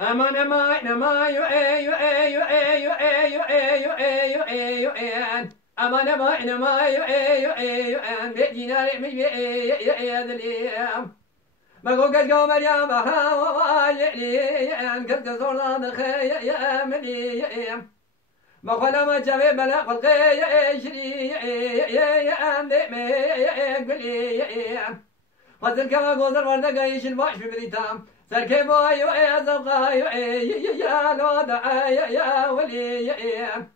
أمان أمان أمان يو أي يو أي يو أي يو أي يو أي يو أي يو أي يو أي أمان أمان أمان يو أي يو أي يو أي بيجينا مش بي يا يا ذليم ما قول قد قوم يا بحا ووايلي قد قصور دخي يا ملي ما قول ما جابي بلا قلقي يا شري يا عندي ما قولي وزر كما قوزر ورد قايش الباش في بريتام سر كيبو يا زبقا يا لو دعا يا ولي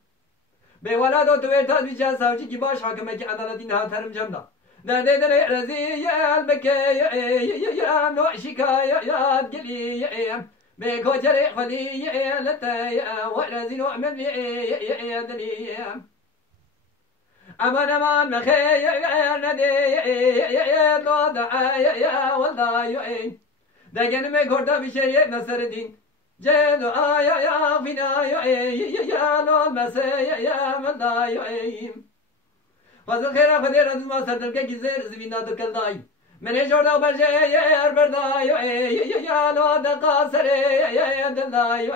بولادو تويتاز بيشا ساوشي كي باش حاكمة كي عدالتين ها ترم جمدا نادي دري رزي يا البكي يا نوع شكاية يا تقلي بيكو جري خلي يا لتاي ورزي نوع من يا دلي أمان أمان مخي يا ندي يا لو دعا يا والله يعين دقن مكوردا بشيء نصر الدين جدو آيا يا فينا يا لو المسيا يا من دا يعين وزن خير خدير از ما سردم که گزیر زمینه دکل دای من جوردا برجه یا بردا یا لو دقا سره یا دل دای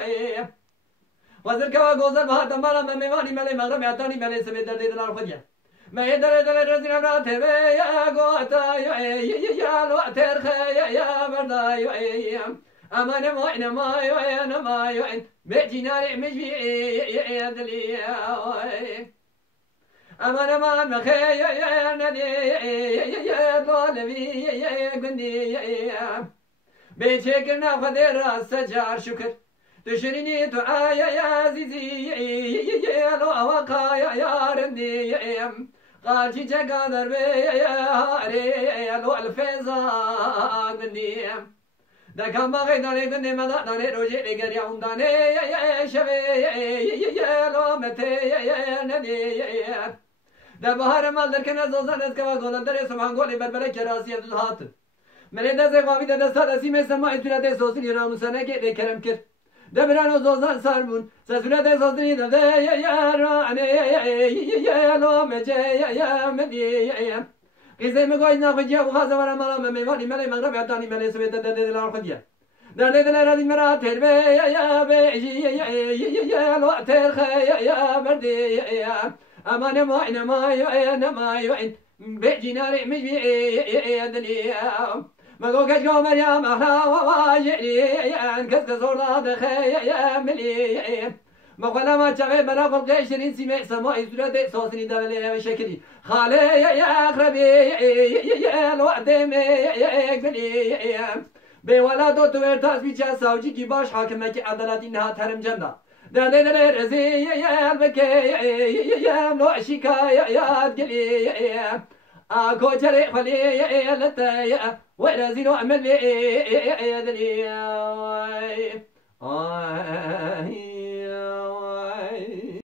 وزن که گوزر بهات مالا من میوانی ملی مغرب یاتانی ملی سمید در دیدار خودیا ما در رزین امرات یا گوتا یا لو ترخ یا بردا امان ما ما يا ما يا بيجينا مجي يا دلي امان ما مخي يا ندي يا طالبي يا قندي بيتشكنا خدير السجار شكر تشريني دعاء يا عزيزي يا لو وقا يا رندي قال جي قادر يا هاري لو الفيزا قندي ده كم باقي داني دني ماذا داني روجي لقر يوم داني يا شبي يا لو متى يا ندي ده بهار مال در كنا زوزان از كوا قولن در سبحان قولي بربرة كراسي عبد الهات من ده زي قامي ده سال اسي مسما اسوره ده سوسني رامسانه كي كرم كر ده برانو زوزان ساربون سسوره ده سوسني ده يا راني يا لو مجي يا مدي قصه مقايد ناخذ وخاصة ورا مالا ميواني ملي مغرب يعطاني ملي سويت دل الخدية دل رادي مرات هربي يا بيجي يا لو ترخ يا بردي يا امان ما يعين بيجي ناري مش يا دلي ما قوكش قوم يا مهلا واجري يا انكس صورة دخي يا ملي ما قال ما جاب بنا قل قيشرين سمع سماء سورة صوصني دبل شكلي خالي يا أقربي يا الوعدم يا قبلي بولادو تويرتاز بيجا ساوجي كي باش حاكمة كي عدالات إنها ترم جنة دل رزي يا البكي يا نوع شكاية يا تقلي أكو جري خلي يا لتاي ورزي نوع من يا دلي